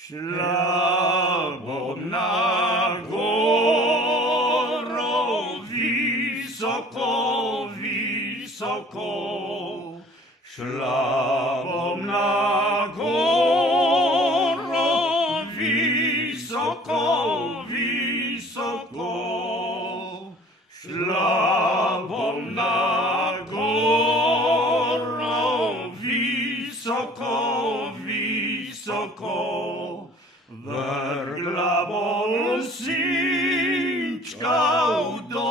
Šla na goro visoko, visoko. Šla na goro visoko, visoko. Šla na goro visoko, visoko. Vrgla bom sinčka v Donavo.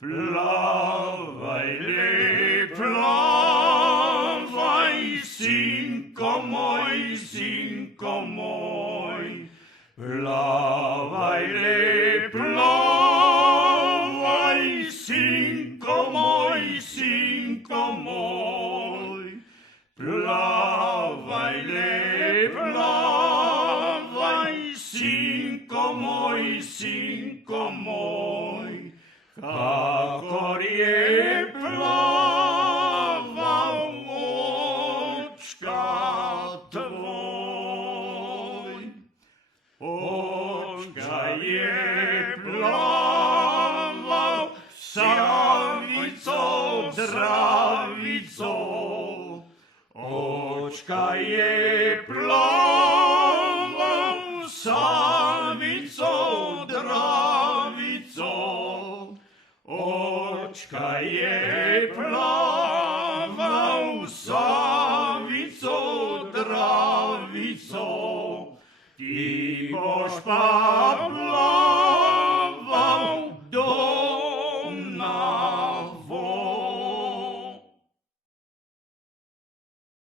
Plavaj, le plavaj, sinko moj, sinko moj. Plavaj, le plavaj, sinko moj, sinko moj. Plavaj, le plavaj, sinko moj, sinko moj. Kakor je plaval očka tvoj. Očka je plaval Savico, Dravico. Očka je plaval Savico, Dravico. Očka je plaval Savico, Dravico. Ti boš pa